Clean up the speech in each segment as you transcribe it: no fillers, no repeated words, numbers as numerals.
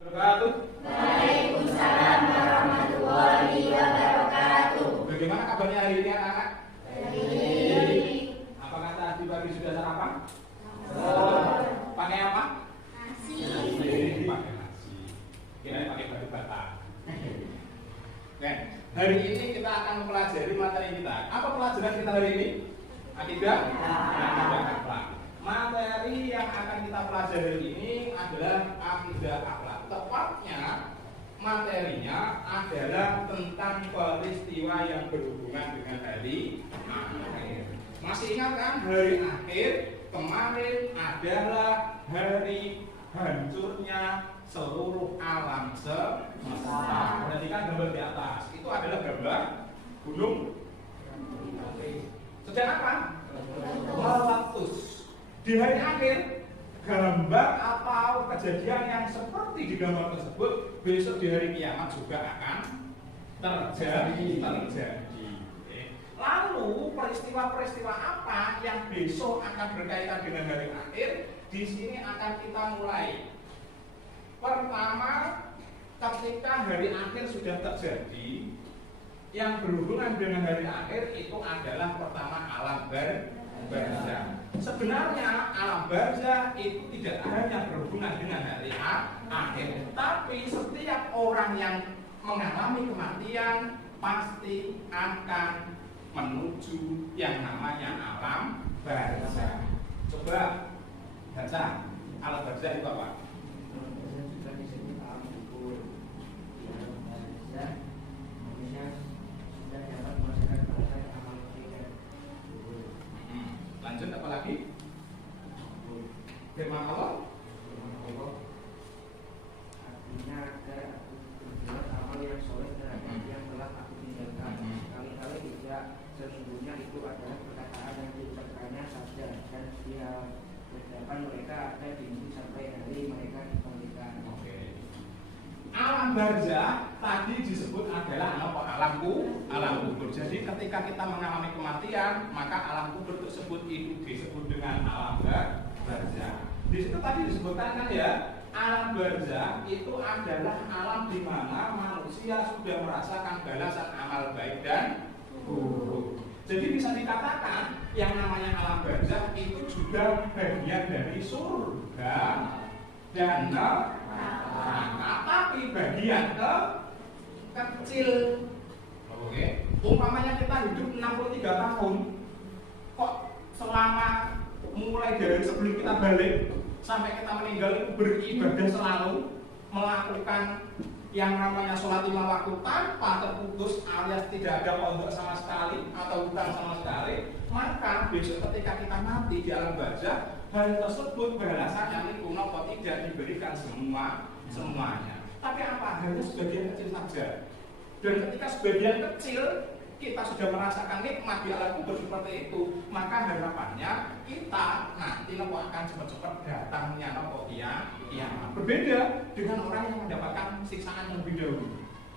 Wabarakatuh. Waalaikumsalam warahmatullahi wabarakatuh. Bagaimana kabarnya hari ini anak-anak? Baik. Apakah tadi pagi sudah sarapan? Sahur. Pakai apa? Nasi. Pakai nasi. Kirain pakai batu bata. Oke, hari ini kita akan mempelajari materi kita. Apa pelajaran kita hari ini? Akidah dan akhlak. Materi yang akan kita pelajari ini adalah akidah akhlak. Tepatnya materinya adalah tentang peristiwa yang berhubungan dengan hari akhir. Masih ingat kan hari akhir kemarin adalah hari hancurnya seluruh alam semesta. Perhatikan gambar di atas. Itu adalah gambar gunung. Sejak apa? Meletus. Di hari akhir, gambar atau kejadian yang seperti di gambar tersebut besok di hari kiamat juga akan terjadi. Lalu peristiwa-peristiwa apa yang besok akan berkaitan dengan hari akhir? Di sini akan kita mulai. Pertama, ketika hari akhir sudah terjadi, yang berhubungan dengan hari akhir itu adalah pertama alam barzah. Sebenarnya alam barzah itu tidak hanya berhubungan dengan hari akhir, tapi setiap orang yang mengalami kematian pasti akan menuju yang namanya alam barzah. Coba baca alam barzah itu apa? Lanjut apa lagi? Firman Allah. Artinya agar aku berbuat amal yang soleh terhadap yang telah aku tinggalkan. Kali-kali tidak, sesungguhnya itu adalah perkataan yang diucapkannya saja, dan di hadapan mereka ada dinding sampai hari mereka dibangkitkan. Oke. Alam barzah tadi disebut adalah apa? Alam kubur. Jadi ketika kita mengalami kematian, maka alam kubur tersebut itu disebut dengan alam barzah. Di situ tadi disebutkan kan ya, alam barzah itu adalah alam di mana manusia sudah merasakan balasan amal baik dan buruk. Jadi bisa dikatakan yang namanya alam barzah itu juga bagian dari surga dan neraka, tapi bagian kecil. Oke, umpamanya kita hidup 63 tahun, kok selama mulai dari sebelum kita balik sampai kita meninggal itu beribadah selalu, melakukan yang namanya sholat 5 waktu tanpa terputus alias tidak ada pondok sama sekali atau hutang sama sekali, maka besok ketika kita mati di alam barzah, hal tersebut balasannya itu nopo tidak diberikan semuanya. Tapi apa? Hanya sebagian kecil saja. Dan ketika sebagian kecil kita sudah merasakan nikmat di alam kubur seperti itu, maka harapannya kita nanti nopo akan cepat-cepat datangnya nopo kiamat. Berbeda dengan orang yang mendapatkan siksaan terlebih dahulu.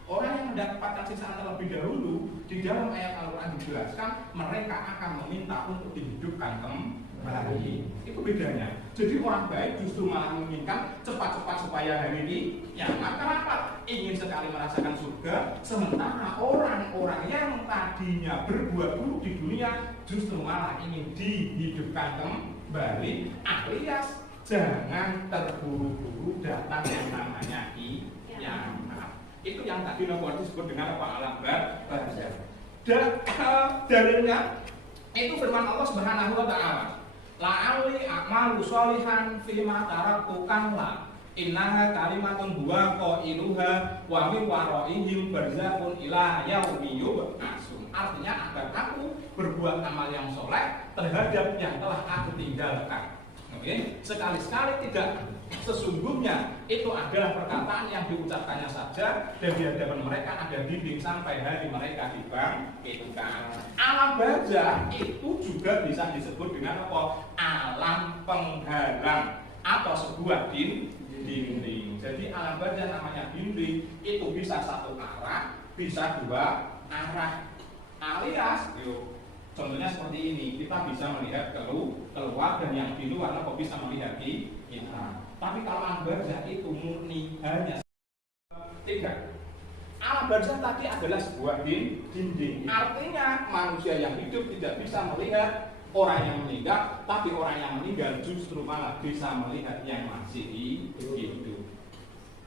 Orang yang mendapatkan siksaan terlebih dahulu, di dalam ayat Al-Quran dijelaskan mereka akan meminta untuk dihidupkan kembali. Itu bedanya. Jadi orang baik justru malah menginginkan cepat-cepat supaya hari ini kiamat. Kenapa? Ingin sekali merasakan surga. Sementara orang-orang yang tadinya berbuat buruk di dunia justru malah ingin dihidupkan kembali, alias jangan terburu-buru datang yang namanya kiamat. Itu yang tadi nomor disebut dengan apa? Alam barzah. Dan dalilnya itu firman Allah Subhanahu wa taala. La'ali a'malu sholihan fima taraktu kanla innaha kalimatun huwa qailuha wa min waraihim barzakhun ila yaumi yub'atsun. Artinya agar aku berbuat amal yang soleh terhadap yang telah aku tinggalkan. Oke, sekali-sekali tidak, sesungguhnya itu adalah perkataan yang diucapkannya saja, dan di hadapan mereka ada dinding sampai hari mereka dibangkitkan. Alam barzah itu juga bisa disebut dengan apa? Alam penghalang atau sebuah dinding. Jadi alam barzah namanya dinding, itu bisa satu arah, bisa dua arah. Alias, contohnya seperti ini, kita bisa melihat keluar dan yang di luar kok bisa melihat kita. Tapi kalau alam barzah itu murni hanya tidak. Alam barzah tadi adalah sebuah dinding. Artinya manusia yang hidup tidak bisa melihat orang yang meninggal, tapi orang yang meninggal justru malah bisa melihat yang masih hidup.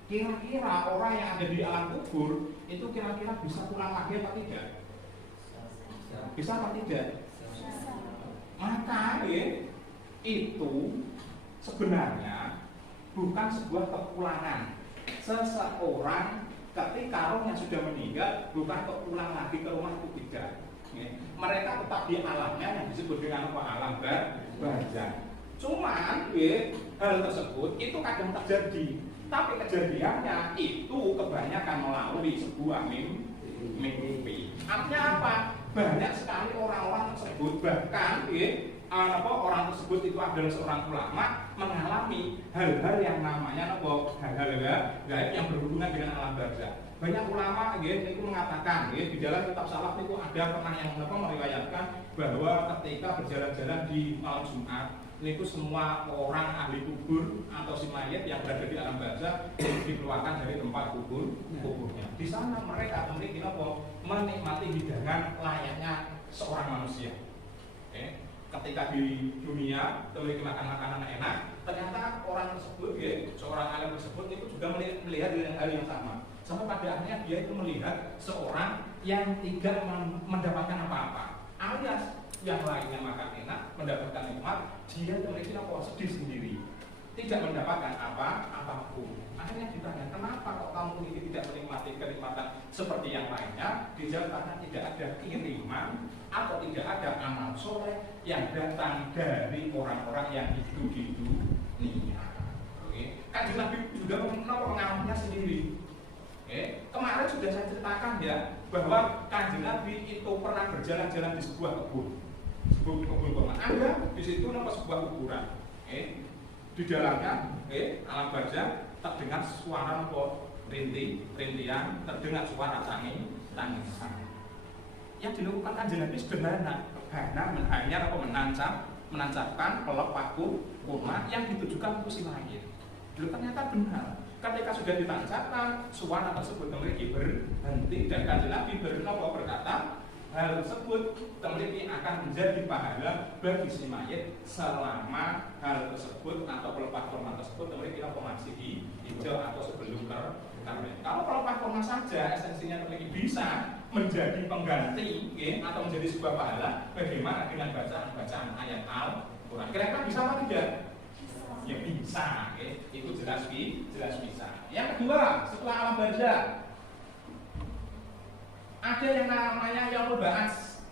Kira-kira orang yang ada di alam kubur itu kira-kira bisa pulang lagi atau tidak? Bisa atau tidak? Maka itu sebenarnya bukan sebuah kepulangan. Seseorang ketika rohnya sudah meninggal bukan kok pulang lagi ke rumah, itu tidak. Mereka tetap di alamnya yang disebut dengan alam barzah. Cuman hal tersebut itu kadang terjadi, tapi kejadiannya itu kebanyakan melalui sebuah mimpi. Artinya apa? Banyak sekali orang-orang tersebut, bahkan orang tersebut itu adalah seorang ulama, mengalami hal-hal yang namanya hal-hal gaib yang berhubungan dengan alam barzah. Banyak ulama itu mengatakan di dalam kitab salaf itu ada pernah yang meriwayatkan bahwa ketika berjalan-jalan di malam Jumat itu semua orang ahli kubur atau si mayat yang berada di alam barzah dikeluarkan dari tempat kuburnya. Di sana mereka memiliki menikmati hidangan layaknya seorang manusia. Ketika di dunia memiliki makanan enak, ternyata orang tersebut, seorang alim tersebut itu juga melihat hal yang sama. Sampai pada akhirnya dia itu melihat seorang yang tidak mendapatkan apa-apa, alias yang lainnya makan enak, mendapatkan nikmat, dia memiliki sedih sendiri, tidak mendapatkan apapun. Akhirnya ditanya, kenapa kok kamu ini tidak menikmati kenikmatan seperti yang lainnya? Dijawab karena tidak ada kiriman atau tidak ada amal soleh yang datang dari orang-orang yang hidup di dunia. Kanjeng Nabi juga mengalaminya sendiri. Kemarin sudah saya ceritakan bahwa Kanjeng Nabi itu pernah berjalan-jalan di sebuah kebun kurma. Ada di situ sebuah kuburan. Di dalamnya alam barzah terdengar suara rintian, terdengar suara tangisan. Yang dilakukan Kanjeng Nabi sederhana, hanya menancapkan pelepah kurma yang ditujukan ke si mayit. Ternyata benar. Ketika sudah ditancapkan, suara tersebut memiliki berhenti dan Kanjeng Nabi berkata, hal tersebut memiliki akan menjadi pahala bagi si mayit selama hal tersebut atau pelepah kurma tersebut memiliki masih hijau atau sebelum terkering. Kalau pelepah kurma saja esensinya memiliki bisa menjadi pengganti atau menjadi sebuah pahala, bagaimana dengan bacaan ayat Al-Quran? Kira-kira bisa apa tidak? Ya bisa, itu jelas bisa. Yang kedua, setelah alam barzah ada yang namanya Yaumul Ba'ats.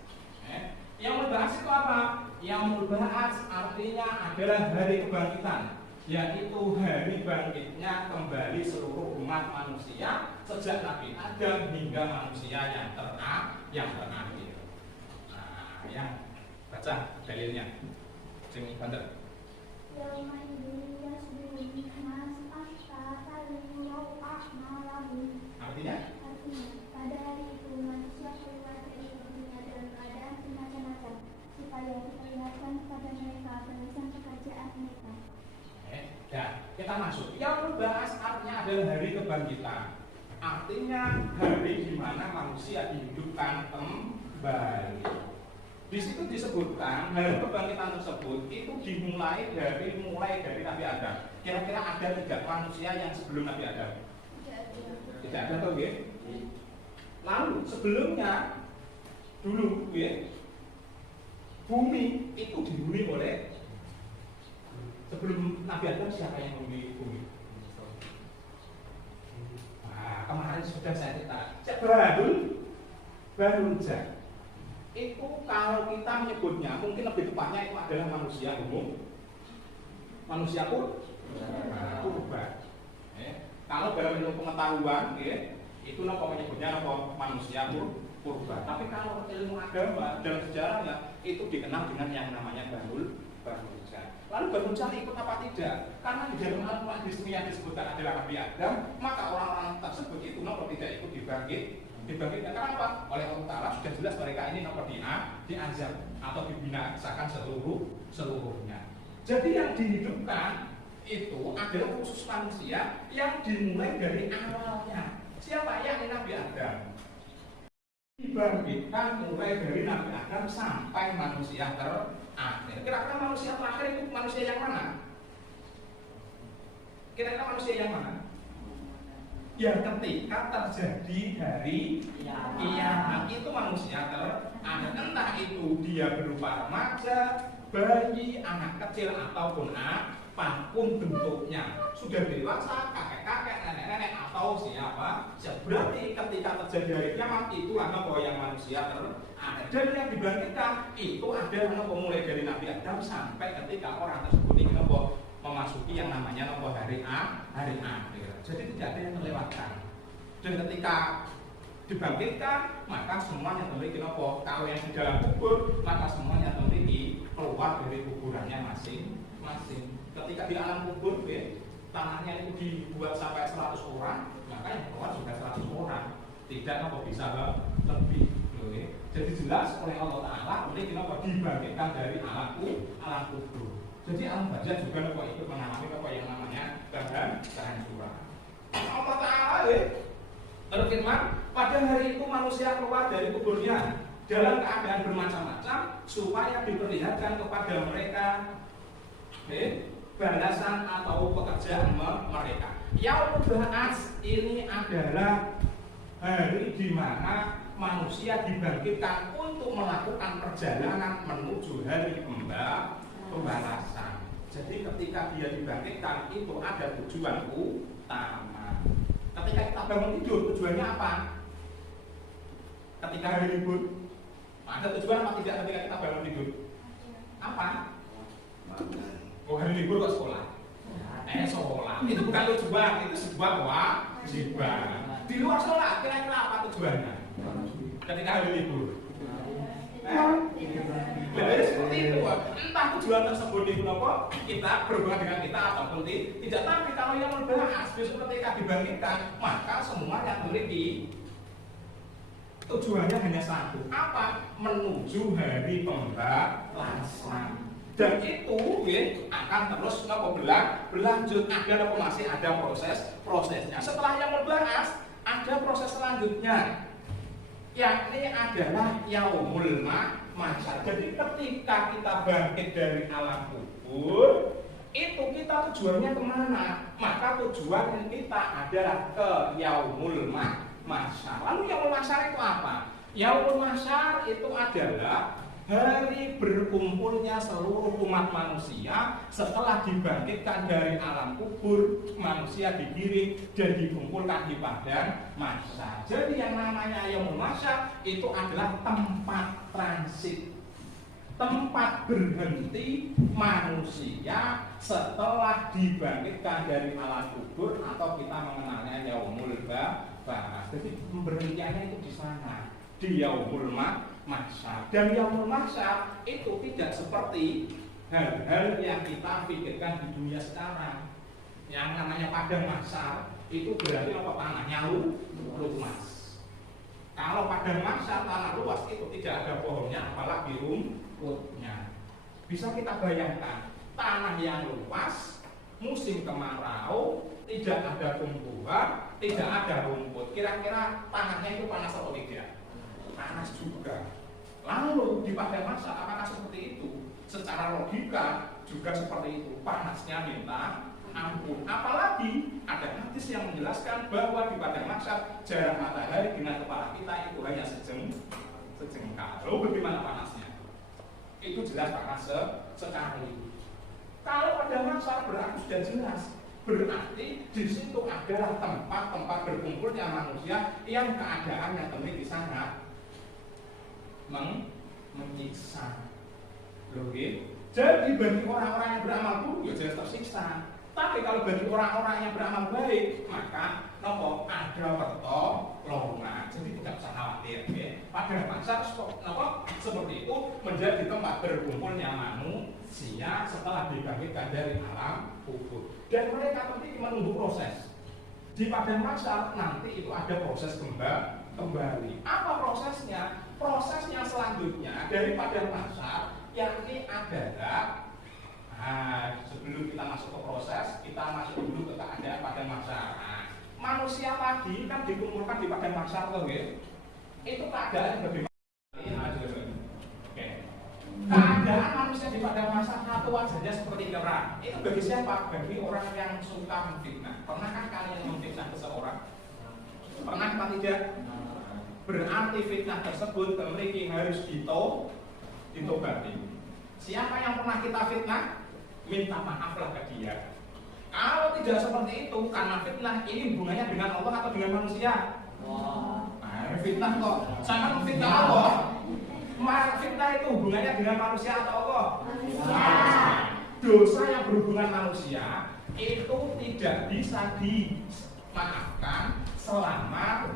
Yaumul Ba'ats itu apa? Yaumul Ba'ats artinya adalah hari kebangkitan, yaitu hari bangkitnya kembali seluruh umat manusia sejak Nabi Adam hingga manusia yang terakhir. Nah, yang baca dalilnya, sing banter. Artinya? Pada hari itu manusia keluar dari dunia dalam keadaan bermacam-macam supaya diperlihatkan kepada mereka balasan pekerjaan mereka. Kita masuk. Yaumul Ba'ats artinya adalah hari kebangkitan. Artinya hari di mana manusia dihidupkan kembali. Di situ disebutkan hari kebangkitan tersebut itu dimulai dari Nabi Adam. Kira-kira ada tidak manusia yang sebelum Nabi Adam? Tidak ada toh, Lalu sebelumnya dulu bumi itu dihuni oleh, sebelum Nabi Adam siapa yang menghuni bumi? Nah, kemarin sudah saya cerita. Badul Jah. Itu kalau kita menyebutnya mungkin lebih tepatnya itu adalah manusia umum, manusia purba. Kalau dalam ilmu pengetahuan, itu menyebutnya manusia purba. Tapi kalau ilmu agama dalam sejarahnya itu dikenal dengan yang namanya Banu Jah. Lalu Banu Jah ikut apa tidak? Karena di dalam Al-Quran yang disebutkan adalah Nabi Adam, maka orang-orang tersebut itu tidak ikut dibangkitkan. Karena apa? Oleh Allah Ta'ala sudah jelas mereka ini diazab atau dibinasakan seluruhnya. Jadi yang dihidupkan itu adalah khusus manusia yang dimulai dari awalnya. Siapa? Yang Nabi Adam. Dibangkitkan mulai dari Nabi Adam sampai manusia terakhir. Kira-kira manusia terakhir itu manusia yang mana? Kira-kira manusia yang mana? Yang ketika terjadi hari kiamat itu manusia terakhir. Entah itu dia berupa remaja, bayi, anak kecil ataupun apapun bentuknya, sudah dewasa, kakek-kakek, nenek-nenek atau siapa. Berarti ketika terjadi hari kiamat itu bahwa yang manusia terakhir. Dan yang dibangkitkan itu adalah mulai dari Nabi Adam sampai ketika orang tersebut ini memasuki yang namanya hari akhir. Jadi tidak ada yang melewatkan. Dan ketika dibangkitkan, maka semuanya memiliki kalau yang di dalam kubur, maka semuanya memiliki keluar dari kuburannya masing-masing. Ketika di alam kubur, tanahnya itu dibuat sampai 100 orang, maka yang keluar sudah 100 orang. Tidak bisa lebih. Jadi jelas oleh Allah Ta'ala ini dibangkitkan dari alam kubur. Jadi alam barzah juga ikut mengalami yang namanya kehancuran. Allah Ta'ala berfirman, pada hari itu manusia keluar dari kuburnya dalam keadaan bermacam-macam supaya diperlihatkan kepada mereka balasan atau pekerjaan mereka. Yaumul Ba'ats ini adalah hari di mana manusia dibangkitkan untuk melakukan perjalanan menuju hari pembalasan. Jadi ketika dia dibangkitkan itu ada tujuan utama. Ketika kita bangun tidur, tujuannya apa? Ketika hari libur, ada tujuan apa tidak ketika kita bangun tidur? Apa? Oh, hari libur kok sekolah? Sekolah. Itu bukan tujuan, itu sebuah kewajiban. Di luar sekolah, kira-kira apa tujuannya? Ketika hari libur. Jadi seperti itu, entah tujuan tersebut itu kita berhubungan dengan kita ataupun tidak. Tapi kalau yang membahas justru ketika dibangkitkan, maka semuanya memiliki tujuannya hanya satu, apa? Menuju hari pembalasan. Dan itu akan terus berlanjut. Masih ada prosesnya. Setelah yang membahas, ada proses selanjutnya, yakni adalah yaumul mahsyar. Jadi ketika kita bangkit dari alam kubur, itu kita tujuannya kemana? Maka tujuan kita adalah ke yaumul mahsyar. Lalu yaumul mahsyar itu apa? Yaumul mahsyar itu adalah hari berkumpulnya seluruh umat manusia setelah dibangkitkan dari alam kubur. Manusia digiring dan dikumpulkan di padang mahsyar. Jadi yang namanya yaumul mahsyar itu adalah tempat transit, tempat berhenti manusia setelah dibangkitkan dari alam kubur, atau kita mengenalnya yaumul ba'ats. Jadi pemberhentiannya itu di sana, di yaumul mahsyar. Dan yaumul mahsyar itu tidak seperti hal-hal yang kita pikirkan di dunia sekarang. Yang namanya padang mahsyar itu berarti apa? Tanahnya luas. Kalau padang mahsyar tanah luas itu tidak ada pohonnya, apalagi rumputnya. Bisa kita bayangkan tanah yang luas, musim kemarau, tidak ada tumbuhan, tidak ada rumput. Kira-kira tanahnya itu panas atau tidak? Panas juga. Lalu di padang mahsyar apakah seperti itu? Secara logika juga seperti itu. Panasnya minta ampun. Apalagi ada hadis yang menjelaskan bahwa di padang mahsyar jarak matahari dengan kepala kita itu hanya sejengkal. Lalu bagaimana panasnya? Itu jelas panas sekali. Kalau padang mahsyar berarti sudah jelas. Berarti di situ adalah tempat-tempat berkumpulnya manusia yang keadaannya demikian sangat menyiksa. Jadi bagi orang-orang yang beramal buruk ya jelas tersiksa. Tapi kalau bagi orang-orang yang beramal baik, maka ada pertolongan. Jadi tidak usah khawatir. Padang mahsyar seperti itu menjadi tempat berkumpulnya manusia setelah dibangkitkan dari alam kubur. Dan mereka penting menunggu proses. Di padang mahsyar nanti itu ada proses kembali. Apa prosesnya? Prosesnya selanjutnya dari padang mahsyar yakni adalah Nah, sebelum kita masuk ke proses, kita masuk dulu ke keadaan padang mahsyar. Nah, manusia tadi kan dikumpulkan di padang mahsyar tuh, ya. Itu keadaan bagaimana? Oke. Keadaan manusia di padang mahsyar satu wajahnya seperti kerang. Itu bagi siapa? Bagi orang yang suka memfitnah. Pernahkah kalian memfitnah seseorang? Pernah apa tidak? Berarti fitnah tersebut memiliki harus ditobati. Siapa yang pernah kita fitnah? Minta maaflah ke dia. Kalau tidak seperti itu, karena fitnah ini hubungannya dengan Allah atau dengan manusia? Nah, fitnah kok. Sangat memfitnah Allah. Fitnah itu hubungannya dengan manusia atau Allah? Dosa yang berhubungan manusia itu tidak bisa dimaafkan selama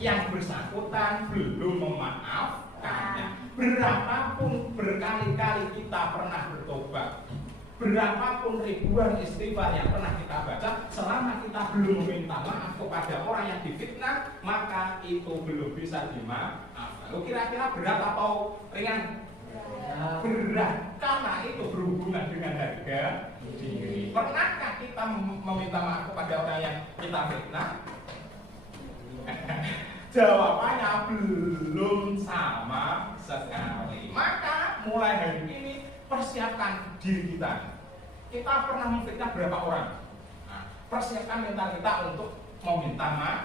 yang bersangkutan belum memaafkannya. Berapapun berkali-kali kita pernah bertobat, berapapun ribuan istighfar yang pernah kita baca, selama kita belum meminta maaf kepada orang yang difitnah, maka itu belum bisa dimaafkan. Lalu kira-kira berat atau ringan? Berat, karena itu berhubungan dengan harga diri. Pernahkah kita meminta maaf kepada orang yang kita fitnah? Jawabannya belum sama sekali. Maka mulai hari ini persiapkan diri kita. Kita pernah memfitnah berapa orang? Nah, persiapkan mental kita untuk meminta maaf.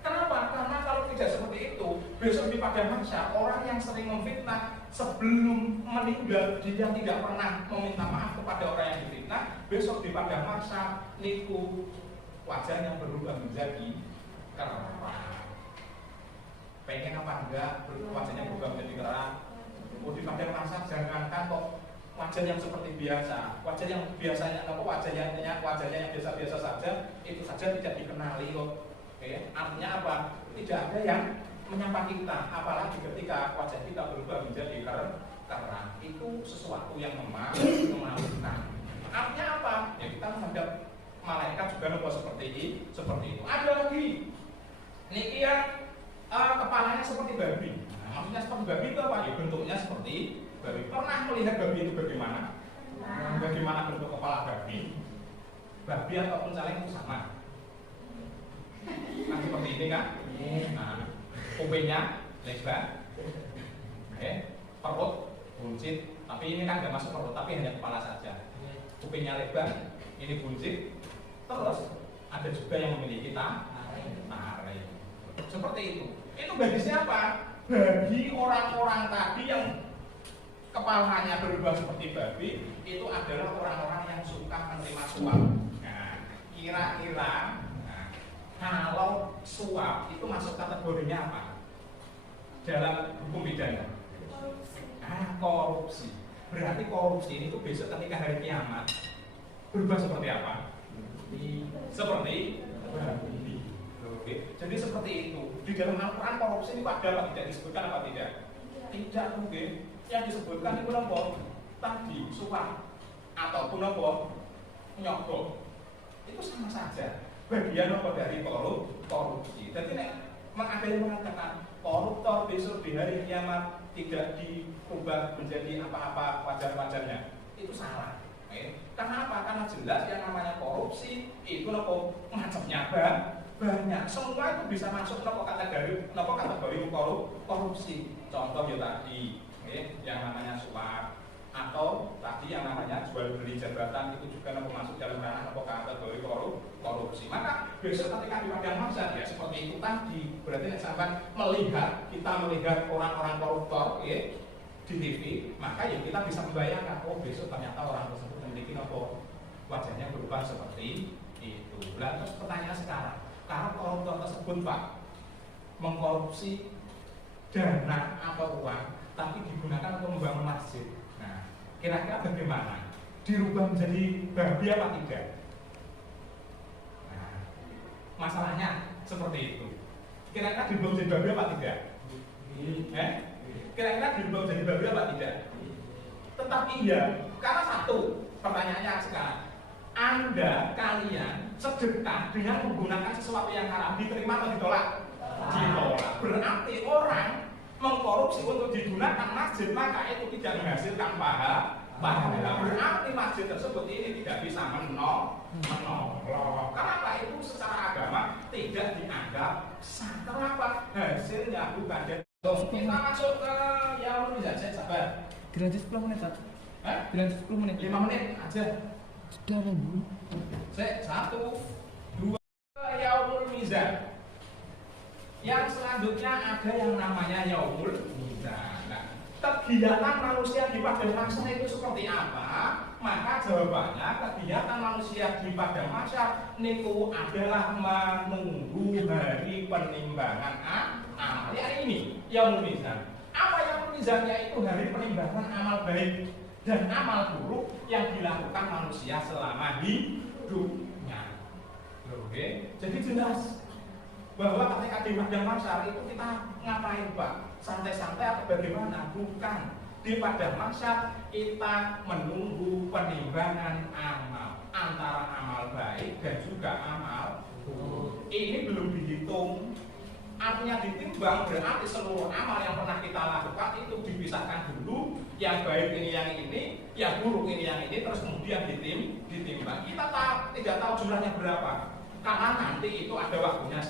Kenapa? Karena kalau tidak seperti itu, besok di padang mahsyar orang yang sering memfitnah sebelum meninggal dia tidak pernah meminta maaf kepada orang yang difitnah. Besok di padang mahsyar niku wajahnya berubah menjadi kerang. Pengen apa enggak wajahnya berubah menjadi kerang? Oh, di padang mahsyar jangankan kok wajah yang seperti biasa, wajah yang biasanya wajahnya yang biasa-biasa saja, itu saja tidak dikenali kok. Oke, artinya apa? Tidak ada yang menyapa kita, apalagi ketika wajah kita berubah menjadi kerang. Itu sesuatu yang memalukan. Artinya apa? Ya kita menghadap malaikat juga seperti itu. Ada lagi, niki yang kepalanya seperti babi. Nah, maksudnya seperti babi itu apa? Ya bentuknya seperti babi. Pernah melihat babi itu bagaimana? Bagaimana bentuk kepala babi? Babi ataupun celeng itu sama. Nah, seperti ini kan? Nah, kupingnya lebar, perut buncit. Tapi ini kan nggak masuk perut, tapi hanya kepala saja. Kupingnya lebar, ini buncit. Terus ada juga yang memiliki taring. Seperti itu. Itu bagi siapa? Bagi orang-orang tadi yang kepalanya berubah seperti babi, itu adalah orang-orang yang suka menerima suap. Nah, kira-kira kalau suap itu masuk kategorinya apa? Dalam hukum pidana? Korupsi. Berarti korupsi ini tuh besok ketika hari kiamat berubah seperti apa? Seperti babi. Oke. Jadi seperti itu. Di dalam Al-Quran korupsi ini ada apa tidak disebutkan apa tidak? Tidak mungkin. Yang disebutkan itu apa? Tadi suap ataupun apa? Nyogok. Itu sama saja. Bagian apa dari korupsi. Jadi ada yang mengatakan koruptor besok di hari kiamat tidak diubah menjadi apa-apa wajar-wajarnya. Itu salah. Karena apa? Karena jelas yang namanya korupsi itu macamnya banyak. Semua itu bisa masuk kategori korupsi. Contoh ya tadi, yang namanya suap, atau tadi yang namanya jual beli jabatan itu juga masuk dalam ranah kategori korupsi. Maka besok ketika di padang mahsyar ya seperti itu tadi. Berarti sampai kita melihat orang-orang koruptor di TV, maka ya kita bisa membayangkan besok ternyata orang tersebut memiliki wajahnya berubah seperti itu. Lalu terus pertanyaan sekarang, kalau koruptor tersebut Pak mengkorupsi dana atau uang tapi digunakan untuk membangun masjid, nah kira-kira bagaimana? Dirubah menjadi babi apa tidak? Nah, masalahnya seperti itu. Kira-kira dirubah menjadi babi apa tidak? Kira-kira dirubah menjadi babi apa tidak? Tetapi iya, karena satu pertanyaannya sekarang, kalian sedekah dengan menggunakan sesuatu yang haram, diterima atau ditolak? Ditolak. Berarti orang mengkorupsi untuk digunakan masjid, maka itu tidak menghasilkan pahala. pahala. Berarti masjid tersebut ini tidak bisa menolong. Kenapa? Itu secara agama tidak dianggap sah. Kenapa? Hasilnya bukan dari. Kita masuk ke Yaumul Mizan, saya sabar. Dilanjut 10 menit, Pak. Dilanjut 10 menit. 5 menit aja. Sudah, Bu. Saya 1, 2 Yaumul Mizan. Yang selanjutnya ada yang namanya Yaumul Mizan. Nah, kegiatan manusia di padang mahsyar itu seperti apa? Maka jawabannya kegiatan manusia di padang mahsyar niku adalah menunggu hari penimbangan amal. Ya ini Yaumul Mizan. Apa Yaumul Mizan? Yaitu hari penimbangan amal baik dan amal buruk yang dilakukan manusia selama hidupnya. Oke, jadi jelas bahwa ketika di padang mahsyar itu kita ngapain, Pak? Santai-santai atau bagaimana? Bukan. Di padang mahsyar kita menunggu penimbangan amal antara amal baik dan juga amal buruk. Ini belum dihitung. Artinya ditimbang berarti seluruh amal yang pernah kita lakukan itu dipisahkan dulu. Yang baik ini yang ini, yang buruk ini yang ini, terus kemudian ditimbang. Kita tidak tahu jumlahnya berapa. Karena nanti itu ada waktunya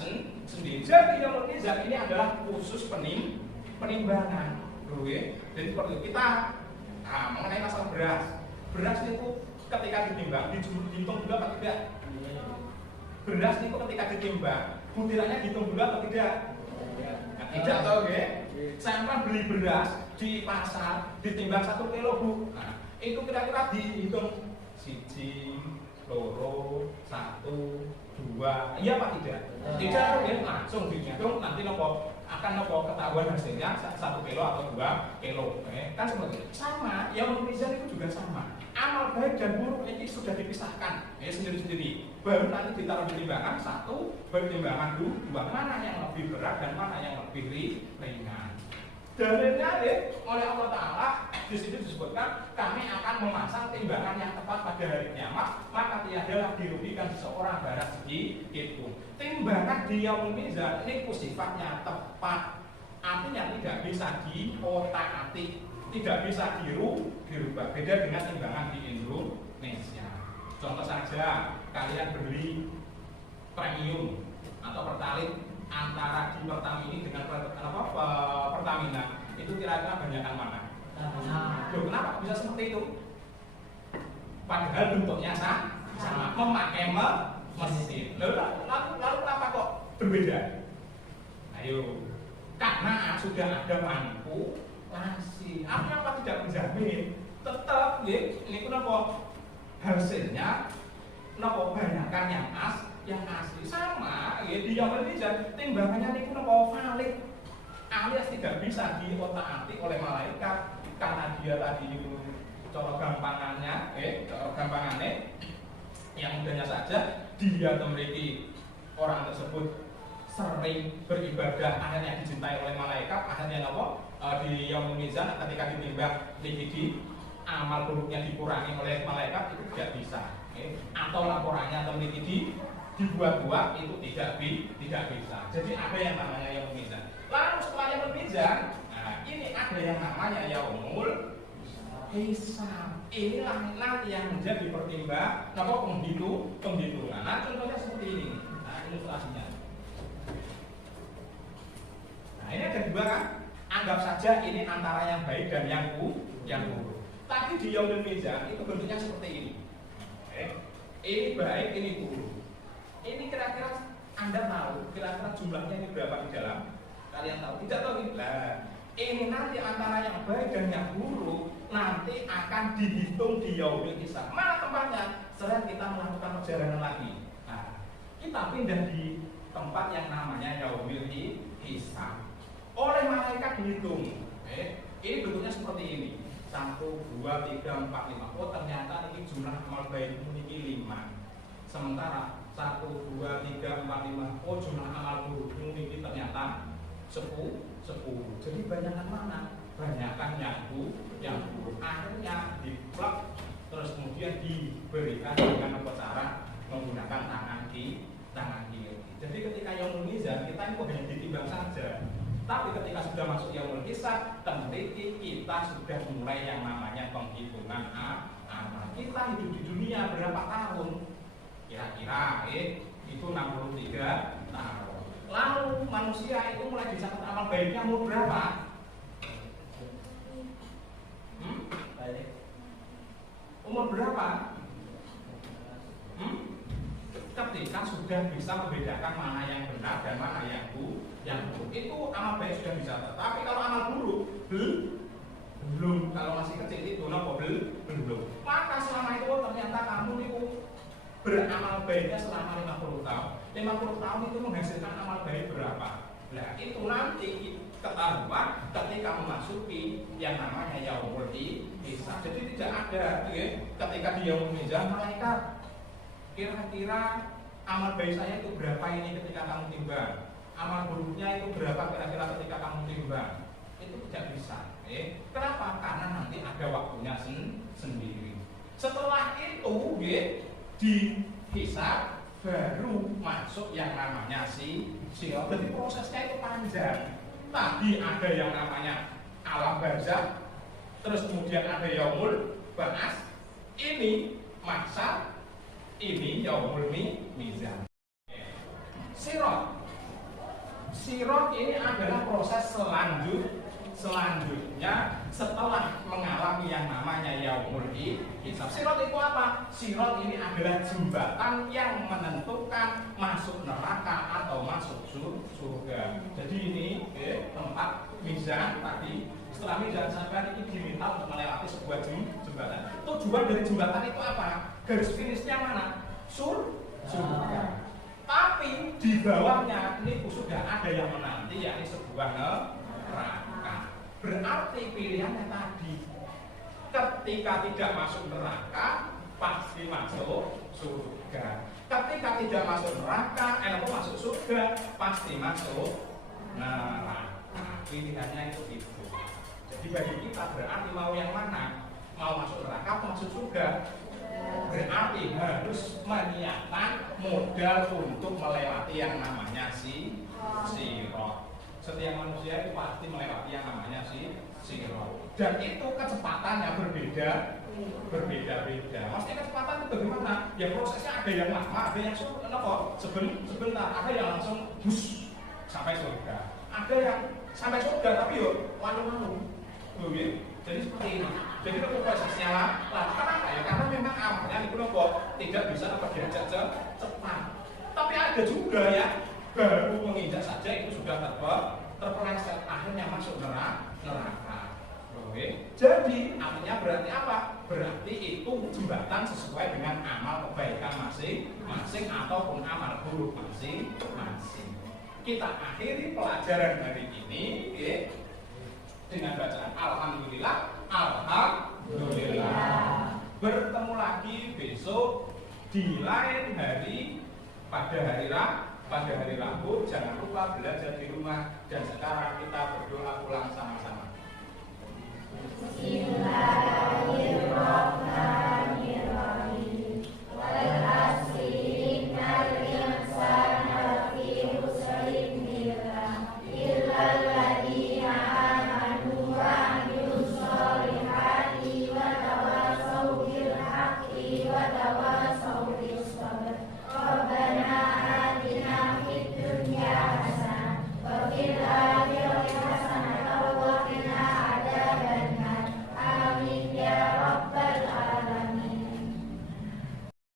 sendiri. Jadi Yaumul Mizan ini adalah khusus penimbangan. Jadi perlu kita mengenai masalah beras. Beras itu ketika ditimbang dihitung dulu apa tidak? Beras itu ketika ditimbang butirannya dihitung dulu apa tidak? Tidak tahu ya. Sampai beli beras di pasar ditimbang 1 kilo, Bu. Nah, itu kira-kira dihitung 1, 2, 2, iya apa tidak? Tidak, ya langsung dihitung nanti akan ketahuan hasilnya 1 kilo atau 2 kilo. Kan seperti itu. Sama, Yaumul Mizan itu juga sama. Amal baik dan buruk ini sudah dipisahkan sendiri-sendiri. Baru nanti ditaruh di timbangan 1, timbangan 2, mana yang lebih berat dan mana yang lebih ringan. Dalilnya oleh Allah Ta'ala di situ disebutkan kami akan memasang timbangan yang tepat pada hari kiamat, maka tiadalah dirugikan seseorang barat segi itu. Timbangan di Yaumul Mizan ini sifatnya tepat, artinya tidak bisa diotak-atik, tidak bisa dirubah. Beda dengan timbangan di Indonesia. Contoh saja, kalian beli premium atau pertalite antara di Pertamini dengan Pertamina itu kira-kira banyakan mana? Loh, kenapa bisa seperti itu? Padahal bentuknya sama, memakai mesin. Lalu kenapa kok berbeda? Ayo, karena sudah ada manipulasi. Apa tidak menjamin? Tetap, ini kenapa hasilnya banyakan yang asli sama di Yaumul Mizan timbangannya niku valid alias tidak bisa diotak-atik oleh malaikat karena dia tadi cara gampangannya yang mudahnya saja dia memiliki orang tersebut sering beribadah akhirnya dicintai oleh malaikat akhirnya di Yaumul Mizan ketika ditimbang di amal buruknya dikurangi oleh malaikat itu tidak bisa atau laporannya atau dibuat-buat itu tidak bisa. Jadi ada yang namanya Yaumul Mizan. Lalu setelah Yaumul Mizan, nah ini ada yang namanya Yaumul Hisab. Inilah nanti yang menjadi penghitungan. Nah contohnya seperti ini. Nah ilustrasinya. Nah ini ada dua kan. Anggap saja ini antara yang baik dan yang buruk. Tadi di Yaumul Mizan itu bentuknya seperti ini. Ini baik, ini buruk. Ini kira-kira Anda tahu kira-kira jumlahnya ini berapa di dalam? Kalian tahu? Tidak tahu ini. Ini nanti antara yang baik dan yang buruk nanti akan dihitung di Yaumul Hisab. Mana tempatnya? Setelah kita melakukan perjalanan lagi. Nah, kita pindah di tempat yang namanya Yaumul Hisab. Oleh malaikat dihitung. Ini bentuknya seperti ini. 1, 2, 3, 4, 5. Oh ternyata ini jumlah amal baik ini 5. Sementara 1, 2, 3, 4, 5. Oh jumlah amal buruk ini ternyata 10. Jadi banyakan mana? Banyakan yang buruk. Akhirnya diplek terus kemudian diberikan dengan cara menggunakan tangan kiri. Jadi ketika Yaumul Mizan kita itu hanya ditimbang saja. Tapi ketika sudah masuk yaumul hisab, tentu kita sudah mulai yang namanya penghitungan amal. Kita hidup di dunia berapa tahun? Kira-kira itu 63 tahun. Lalu manusia itu mulai dicatat amal baiknya umur berapa? Umur berapa? Ketika sudah bisa membedakan mana yang benar dan mana yang buruk, itu amal baik sudah bisa. Tapi kalau amal buruk belum, kalau masih kecil itu belum. Maka selama itu ternyata kamu itu beramal baiknya selama 50 tahun. 50 tahun itu menghasilkan amal baik berapa? Nah itu nanti ketahuan ketika memasuki yang namanya yaumul hisab. Jadi tidak ada ketika di yaumul hisab malaikat kira-kira amal baik saya itu berapa ini ketika kamu timbang, amal buruknya itu berapa kira-kira ketika kamu timbang. Itu tidak bisa. Kenapa? Karena nanti ada waktunya sendiri. Setelah itu dihisab baru masuk yang namanya sirot. Jadi prosesnya itu panjang. Tadi ada yang namanya alam barzakh, terus kemudian ada yaumul ba'ats, ini mahsyar, ini yaumul mizan. Sirot ini adalah proses selanjutnya setelah mengalami yang namanya yaumul hisab. Sirot itu apa? Sirot ini adalah jembatan yang menentukan masuk neraka atau masuk surga. Jadi ini tempat mizan tadi. Setelah mizan sampai ini diminta untuk melewati sebuah jembatan. Tujuan dari jembatan itu apa? Garis finishnya mana? Surga. Tapi di bawahnya ini sudah ada yang menanti, yakni sebuah neraka. Berarti pilihannya tadi, ketika tidak masuk neraka pasti masuk surga. Ketika tidak masuk neraka, masuk surga pasti masuk neraka. Pilihannya itu. Jadi bagi kita berarti mau yang mana? Mau masuk neraka atau masuk surga? Berarti harus menyiapkan modal untuk melewati yang namanya sirot. Setiap manusia itu pasti melewati yang namanya sirot. Dan itu kecepatannya berbeda-beda. Maksudnya kecepatan itu bagaimana? Ya prosesnya ada yang lama, ada yang sebentar, ada yang langsung bus sampai surga. Ada yang sampai surga tapi lalu-lalu. Jadi seperti ini. Jadi itu prosesnya lah. Kenapa ya? Karena memang amalnya itu tidak bisa diajak cepat. Tapi ada juga ya baru menginjak saja itu sudah terpeleset, akhirnya masuk neraka. Jadi artinya berarti apa? Berarti itu jembatan sesuai dengan amal kebaikan masing-masing ataupun amal buruk masing-masing. Kita akhiri pelajaran hari ini dengan bacaan alhamdulillah. Bertemu lagi besok di lain hari pada hari Rabu. Jangan lupa belajar di rumah dan sekarang kita berdoa pulang sama-sama.